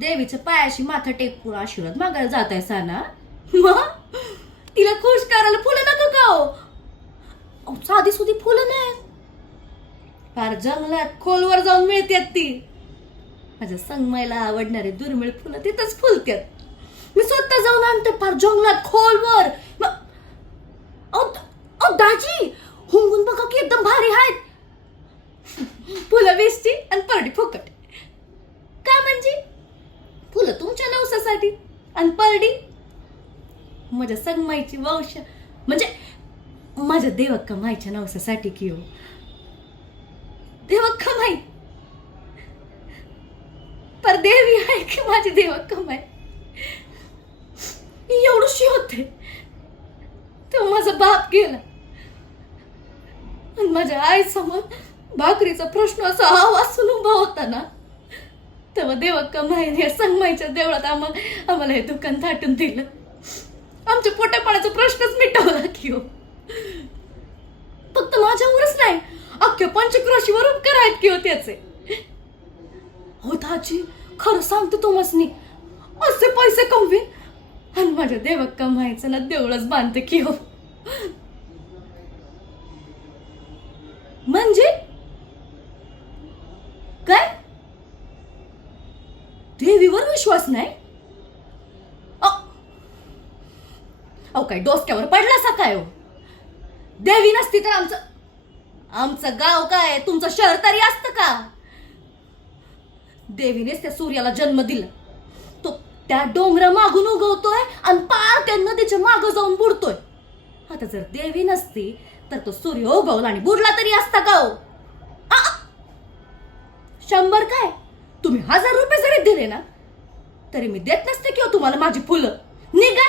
देवीच्या पायाशी माथा टेकून आशीर्वाद मागायला जात आहे साना. मग तिला खुश करायला फुलं नका का हो? साधी सुधी फुलं नाही, फार जंगलात खोलवर जाऊन मिळतात ती. माझ्या संगमायला आवडणारे दुर्मिळ फुलं तिथंच फुलतात. मी स्वतः जाऊन आणते फार जंगलात खोलवर. दाजी हुंगून बघा की एकदम भारी आहेत. फुलं वेस्टी आणि परडी फुकट. का म्हणजे फुलं तुमच्या नवसासाठी आणि परडी माझ्या संगमाईची वंश म्हणजे माझ्या देवक्का माईच्या नवसासाठी की हो. देवक्का माई पर देवी आहे की माझी देवक्का माई. एवढीशी होते तेव्हा माझा बाप गेला आणि माझ्या आई समोर भाकरीचा प्रश्न असा वाचून उभा होता ना, तेव्हा देवक्का माईने संगमाईच्या देवळात आम्हाला हे दुकान थाटून दिलं. आमच्या पोटापाण्याचा प्रश्नच मिटवला की हो. फक्त माझ्यावरच नाही, अख्ख्या पंचक्रोशीवर उपकार आहेत की हो त्याचे. हो दाजी, खरं सांगतो तुम्हासनी असे पैसे कमवी आणि माझ्या देवक्का माईचं ना देवळच बांधते की हो. म्हणजे काय देवीवर विश्वास नाही? अहो काय डोसक्यावर पडला सा काय हो? देवी नसती तर आमचं गाव काय तुमचं शहर तरी असतं का? देवीनेच त्या सूर्याला जन्म दिला, तो त्या डोंगरा मागून उगवतोय आणि पार त्या नदीच्या माग जाऊन बुडतोय. आता जर देवी नसती तर तो सूर्य उगवला आणि बुडला तरी असता का हो? 100 काय तुम्ही 1000 रुपये जरी दिले ना तरी मी देत नसते किंवा तुम्हाला माझी फुलं. निघा.